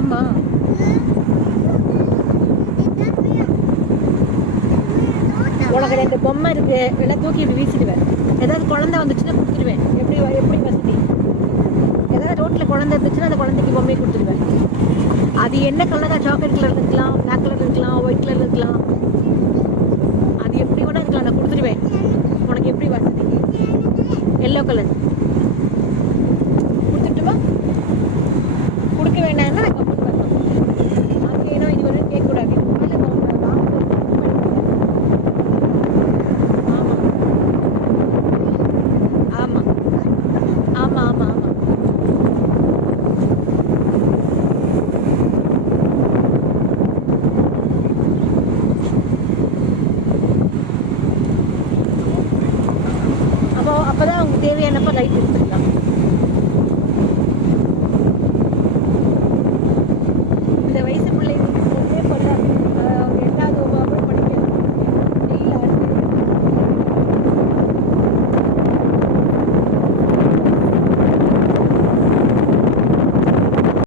ஆமா, உனக்கு 2 பொம்மை இருக்கு, எல்லாம் தூக்கி இப்படி வீசிடுவேன். ஏதாவது குழந்தை வந்துச்சுன்னா கொடுத்துருவேன். எப்படி எப்படி வசதி? ஏதாவது ரோட்ல குழந்தை இருந்துச்சுன்னா அந்த குழந்தைக்கு பொம்மையை கொடுத்துருவேன். அது என்ன கலரா? சாக்லேட் கலர் இருக்கலாம், பிளாக் கலர் இருக்கலாம், ஒயிட் கலர் இருக்கலாம், அது எப்படி கூட இருக்கலாம். நான் கொடுத்துருவேன். உனக்கு எப்படி வசதி? Yellow colour.